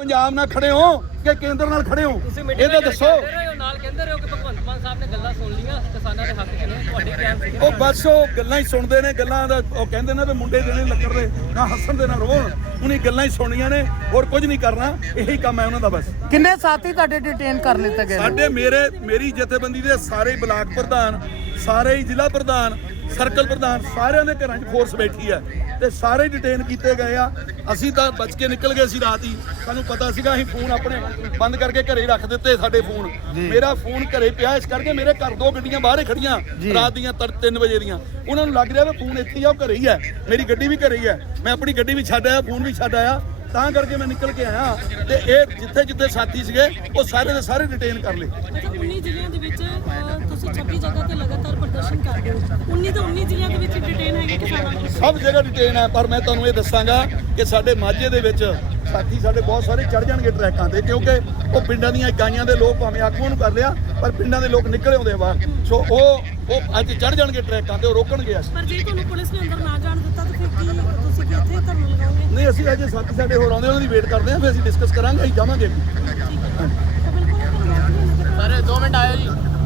ਪੰਜਾਬ ਨਾਲ ਖੜੇ ਹੋ ਕਿ ਕੇਂਦਰ ਨਾਲ ਖੜੇ ਹੋ, ਇਹ ਤਾਂ ਦੱਸੋ। ਨਾਲ ਕਹਿੰਦੇ ਰਹੋ ਕਿ ਭਗਵੰਤ ਮਾਨ ਸਾਹਿਬ ਨੇ ਗੱਲਾਂ ਸੁਣ ਲੀਆਂ, ਕਿਸਾਨਾਂ ਦੇ ਹੱਕ 'ਚ ਨੇ, ਤੁਹਾਡੀ ਬਿਆਨ ਸੀ। ਉਹ ਬਸ ਉਹ ਗੱਲਾਂ ਹੀ ਸੁਣਦੇ ਨੇ, ਗੱਲਾਂ ਦਾ ਉਹ ਕਹਿੰਦੇ ਨੇ ਵੀ ਮੁੰਡੇ ਜਿਹੜੇ ਲੱਕੜ ਦੇ ਨਾ ਹੱਸਣ ਦੇ ਨਾ ਰੋਣ, ਉਹਨੀ ਗੱਲਾਂ ਹੀ ਸੁਣੀਆਂ ਨੇ, ਹੋਰ ਕੁਝ ਨਹੀਂ ਕਰਨਾ, ਇਹੀ ਕੰਮ ਹੈ ਉਹਨਾਂ ਦਾ ਬਸ। ਕਿੰਨੇ ਸਾਥੀ ਤੁਹਾਡੇ ਡਿਟੇਨ ਕਰ ਲਿੱਤੇ ਗਏ? ਸਾਡੇ ਮੇਰੀ ਜਥੇਬੰਦੀ ਦੇ ਸਾਰੇ ਬਲਾਕ ਪ੍ਰਧਾਨ, ਸਾਰੇ ਹੀ ਜ਼ਿਲ੍ਹਾ ਪ੍ਰਧਾਨ, ਸਰਕਲ ਪ੍ਰਧਾਨ, ਸਾਰਿਆਂ ਦੇ ਘਰਾਂ 'ਚ ਫੋਰਸ ਬੈਠੀ ਹੈ ਤੇ ਸਾਰੇ ਡਿਟੇਨ ਕੀਤੇ ਗਏ ਆ। ਅਸੀਂ ਤਾਂ ਬਚ ਕੇ ਨਿਕਲ ਗਏ ਸੀ ਰਾਤ ਹੀ, ਸਾਨੂੰ ਪਤਾ ਸੀਗਾ, ਅਸੀਂ ਫੋਨ ਆਪਣੇ ਬੰਦ ਕਰਕੇ ਘਰੇ ਹੀ ਰੱਖ ਦਿੱਤੇ। ਸਾਡੇ ਫੋਨ, ਮੇਰਾ ਫੋਨ ਘਰੇ ਪਿਆ, ਇਸ ਕਰਕੇ ਮੇਰੇ ਘਰ 2 ਗੱਡੀਆਂ ਬਾਹਰ ਹੀ ਖੜੀਆਂ ਰਾਤ ਦੀਆਂ 3 ਵਜੇ ਦੀਆਂ। ਉਹਨਾਂ ਨੂੰ ਲੱਗ ਰਿਹਾ ਵੀ ਫੋਨ ਇੱਥੇ ਹੀ ਆ, ਉਹ ਘਰੇ ਹੀ ਹੈ, ਮੇਰੀ ਗੱਡੀ ਵੀ ਘਰੇ ਹੀ ਹੈ, ਮੈਂ ਆਪਣੀ ਗੱਡੀ ਵੀ ਛੱਡ ਆਇਆ, ਫੋਨ ਵੀ ਛੱਡ ਆਇਆ, ਤਾਂ ਕਰਕੇ ਮੈਂ ਨਿਕਲ ਕੇ ਆਇਆ। ਤੇ ਇਹ ਜਿੱਥੇ ਸਾਥੀ ਸੀਗੇ ਉਹ ਸਾਰੇ ਦੇ ਸਾਰੇ ਡਿਟੇਨ ਕਰ ਲਏ। 19 ਜ਼ਿਲ੍ਹਿਆਂ ਦੇ ਵਿੱਚ ਤੁਸੀਂ 26 ਜਗ੍ਹਾ ਤੇ ਲਗਾਤਾਰ ਪ੍ਰਦਰਸ਼ਨ ਕਰ ਰਹੇ ਹੋ, 19 ਤੋਂ 19 ਜ਼ਿਲ੍ਹਿਆਂ ਦੇ ਵਿੱਚ ਡਿਟੇਨ ਹੈਗੇ ਕਿਸਾਨਾਂ? ਸਭ ਜਗ੍ਹਾ ਡਿਟੇਨ ਹੈ, ਪਰ ਮੈਂ ਤੁਹਾਨੂੰ ਇਹ ਦੱਸਾਂਗਾ ਕਿ ਸਾਡੇ ਮਾਝੇ ਦੇ ਵਿੱਚ ਸਾਥੀ ਸਾਡੇ ਬਹੁਤ ਸਾਰੇ ਚੜ ਜਾਣਗੇ ਟਰੈਕਾਂ ਤੇ, ਕਿਉਂਕਿ ਉਹ ਪਿੰਡਾਂ ਦੀਆਂ ਇਕਾਈਆਂ ਦੇ ਲੋਕ ਭਾਵੇਂ ਆਗੂਆਂ ਨੂੰ ਕਰ ਲਿਆ, ਪਰ ਪਿੰਡਾਂ ਦੇ ਲੋਕ ਨਿਕਲੇ ਆਉਂਦੇ ਬਾਹਰ, ਸੋ ਉਹ ਅੱਜ ਚੜ ਜਾਣਗੇ ਟਰੈਕਾਂ ਤੇ, ਉਹ ਰੋਕਣਗੇ। ਪਰ ਜੇ ਤੁਹਾਨੂੰ ਪੁਲਿਸ ਨੇ ਅੰਦਰ ਨਾ ਜਾਣ ਦਿੱਤਾ ਤਾਂ ਫਿਰ ਕੀ ਤੁਸੀਂ ਇੱਥੇ ਧਰਨਾ ਲਗਾਓਗੇ? ਨਹੀਂ, ਅਸੀਂ ਅਜੇ ਸਾਥੀ ਸਾਡੇ ਹੋਰ ਆਉਂਦੇ, ਉਹਨਾਂ ਦੀ ਵੇਟ ਕਰਦੇ ਹਾਂ, ਫਿਰ ਅਸੀਂ ਡਿਸਕਸ ਕਰਾਂਗੇ, ਅਸੀਂ ਜਾਵਾਂਗੇ। ਠੀਕ ਹੈ, ਤਾਂ ਬਿਲਕੁਲ ਸਰ 2 ਮਿੰਟ ਆਇਓ ਜੀ।